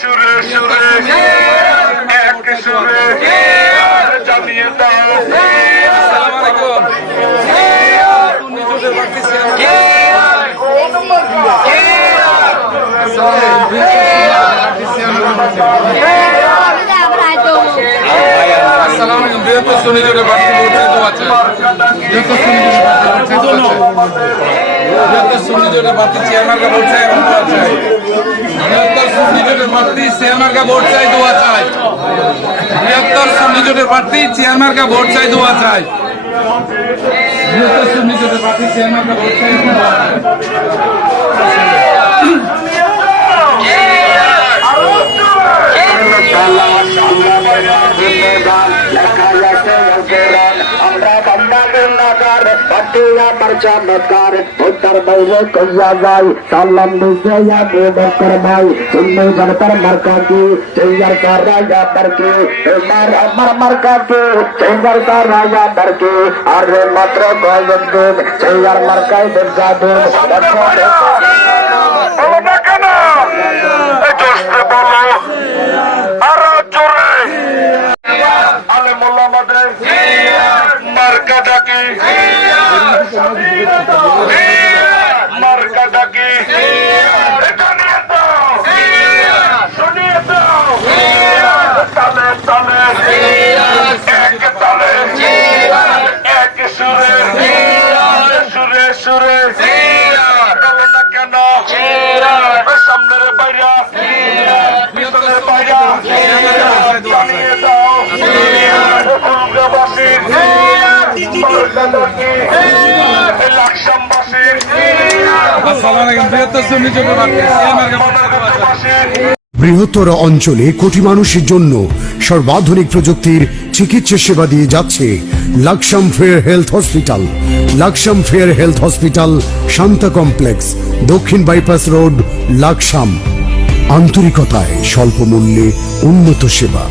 সুরে সুরে এক সুরে জানিয়ে দাও। চেয়ারম্যান का वोट चाहे सुन्नी जोटेर प्रार्थी চেয়ারম্যান का वोट चाहे दुआ चाहे। 73 सुन्नी जोटेर प्रार्थी চেয়ারম্যান का वोट चाहे दुआ चाहे। 73 सुन्नी जोटेर प्रार्थी চেয়ারম্যান का वोट चाहे दुआ चमत्कार उत्तर बैरे कहिया जाए सालम नीचे या बेकर भाई सुनने जन पर मरका की चेंजर का राजा पर के मर मर मरका के चेंजर का राजा पर के अरे मात्र गोविंद देव चेंजर मरका दुर्गा देव মার্কা ডাকি তালে তালে এক তালে এক সুরে সুরে সুরে বলো না কেন সামনের বাইরা পিছনের বাইরা জানিয়ে দাও ফুলগাবাসীর মার্কা ডাকি লাকসামবাসীর। বৃহত্তর অঞ্চলে কোটি মানুষের জন্য সর্বাধুনিক প্রযুক্তির চিকিৎসা সেবা দিয়ে যাচ্ছে Laksam fair health hospital. Laksam fair health hospital, Shanta complex, দক্ষিণ বাইপাস রোড, লাকসাম। আন্তরিকতায় স্বল্প মূল্যে উন্নত সেবা।